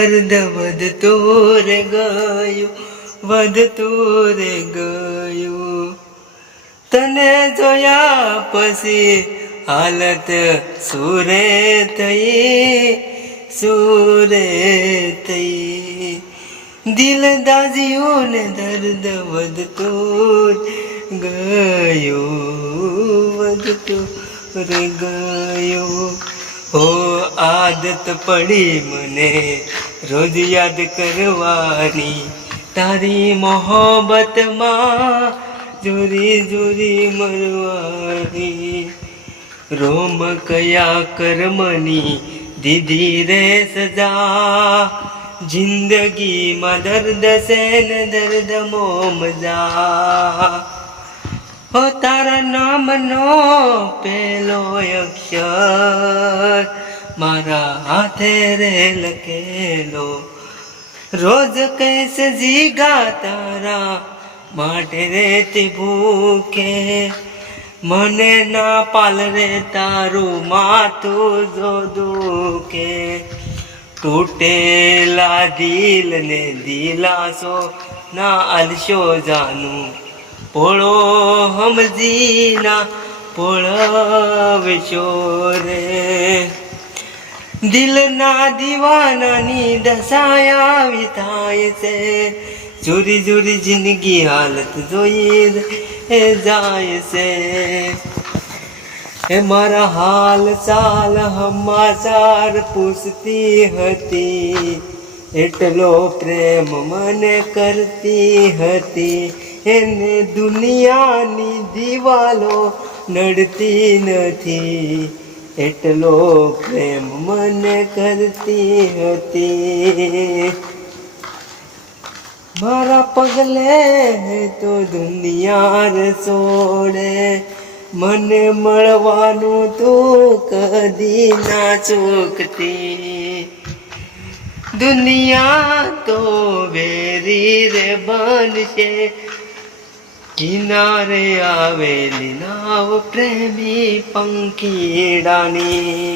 દર્દ વધતું રે ગયું, વધતું રે ગયું. તને જોયા પછી હાલત સુરે થઈ, સુરે થઈ. દિલ દાજ્યું ને દર્દ વધતું ગયું, વધતું રે ગયું. ઓ આદત પડી મને રોજ યાદ કરવાની, તારી મોહબ્બતમાં જોરી જોરી મરવાની. રોમ કયા કર્મની દીધી રે સજા, જિંદગીમાં દર્દ છે ને દર્દ મો મજા. હો તારા નામનો પેલો અક્ષર મારા હાથે રે લખેલો, રોજ કૈસે જીગા તારા માટે રે તે ભૂખે. મને ના પાલ રે તારું માથું જો દુખે. તૂટેલા દિલ ને દિલાસો ના આલશો જાનું, પોળો હમજીના પોળવશો રે. દિલના દીવાનાની દશા આવી થાય છે, જોરી જોરી જિંદગી હાલત જોઈ એ જાય છે. એ મારા હાલ ચાલ સમાચાર પૂછતી હતી, એટલો પ્રેમ મને કરતી હતી. એને દુનિયાની દિવાલો નડતી નથી, એટલો પ્રેમ મને કરતી હતી. મારા પગલે તો દુનિયા રે છોડે, મને મળવાનું તું કદી ના ચૂકતી. દુનિયા તો વેરી રે બનશે, કિનારે આવેલી નાવ પ્રેમી પંખીડાની.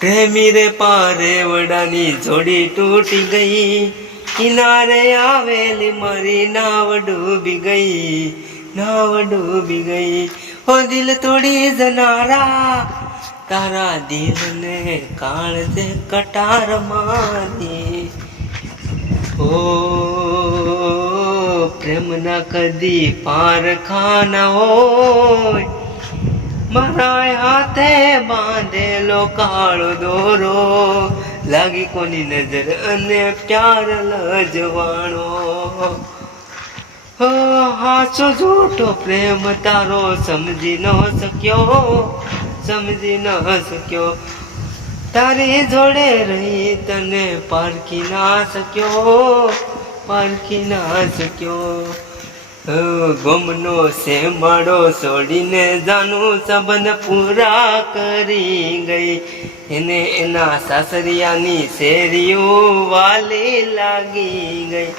પ્રેમી રે પારે વડાની જોડી તૂટી ગઈ, કિનારે આવેલી મારી નાવ ડૂબી ગઈ, નાવ ડૂબી ગઈ. હો દિલ તોડી જનારા, તારા દિલને કાળજે કટાર મારી. ઓ પ્રેમના કદી પારખાના હોય, મારા હાથે બાંધેલો કાળો દોરો, લાગી કોની નજર અને પ્યાર લજવાણો. હાચો જૂઠો પ્રેમ તારો સમજી ન શક્યો, સમજી ન શક્યો. તારી જોડે રહી તને પારખી ના શક્યો, પારખી ના શક્યો. ગમનો સેમાડો છોડીને જાનું સંબંધ પૂરા કરી ગઈ, એને એના સાસરિયાની શેરીઓ વાલી લાગી ગઈ.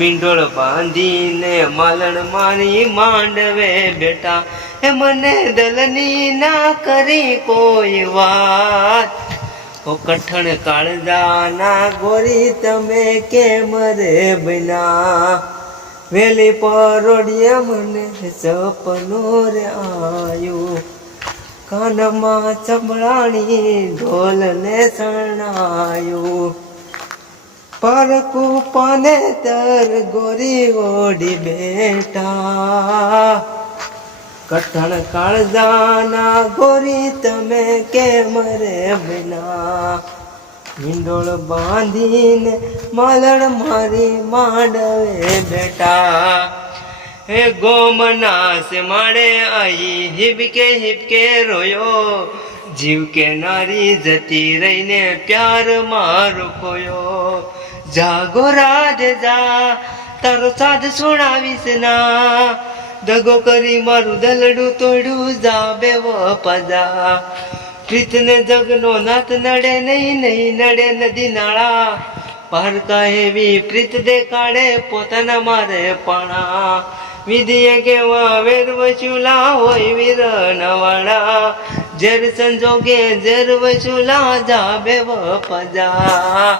મીંડોળ બાંધીને માલણ મારી માંડવે બેટા, એ મને દલની ના કરી કોઈ વાત. ઓ કઠણ કાળજા ના ગોરી તમે કેમ રે બના, વેલી પરોડિયા મને સપનું રે આયું. કાનમાં ચંબળાણી ઢોલ ને શરણાયું, પરકું પાને તર ગોરી ઓડી બેટા. કઠણ કાળજાના ગોરી તમે કેમ રે બના, હિંડોળ બાંધીને માલણ મારી માંડવે બેટા. હે ગોમનાસ માળે આઈ હિબકે રોયો, જીવ કે નારી જતી રહીને પ્યાર મારો ખોયો. જાગો રાજ જા તારો સાદ સુણાવીશ ના, દગો કરી મારું દલડું તોડ્યું જા બેવ પજા. પ્રીતને જગનો નાથ નડે નહીં, નહીં નડે નદી નાળા, પારકા એવી પ્રીત દેખાડે પોતાના મારે પાણા. વિધિએ કેવા વેર વચુલા હોય વીર નવાડા ઝેર સંજોગે ઝેર વચુલા જાબે વપજા